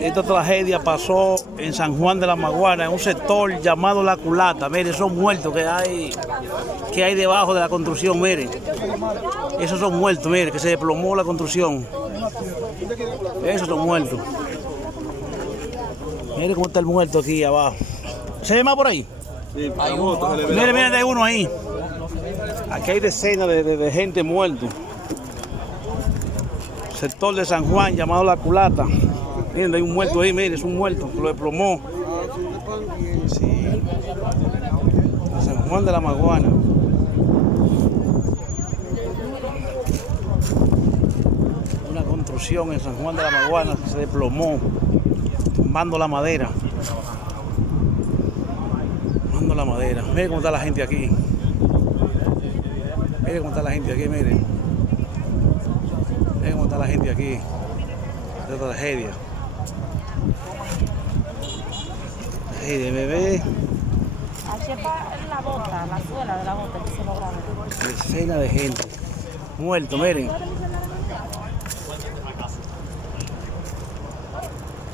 Esta tragedia pasó en San Juan de la Maguana, en un sector llamado La Culata. Mire, esos muertos que hay debajo de la construcción, mire. Esos son muertos, mire, que se desplomó la construcción. Esos son muertos. Mire cómo está el muerto aquí abajo. ¿Se ve más por ahí? Sí, hay uno. Mire, mire, hay uno ahí. Aquí hay decenas de gente muerta. Sector de San Juan llamado La Culata. Miren, hay un muerto ahí, miren, es un muerto, lo desplomó. Sí. San Juan de la Maguana. Una construcción en San Juan de la Maguana que se desplomó, tumbando la madera. Tumbando la madera. Miren cómo está la gente aquí. Miren cómo está la gente aquí, miren. Miren cómo está la gente aquí. Esta tragedia. Tragedia, bebé. La bota, la suela de la bota que se lograron. Decena de gente. Muerto, miren.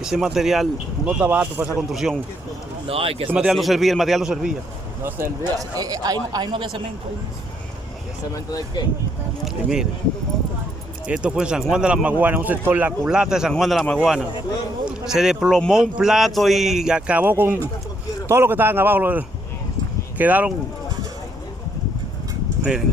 Ese material no estaba apto para esa construcción. No, hay que Ese material no servía, el material no servía. No servía. Ahí no había cemento. ¿Y el cemento de qué? Y miren, esto fue en San Juan de la Maguana, un sector La Culata de San Juan de la Maguana. Se desplomó un plato y acabó con todo lo que estaban abajo. Quedaron, miren.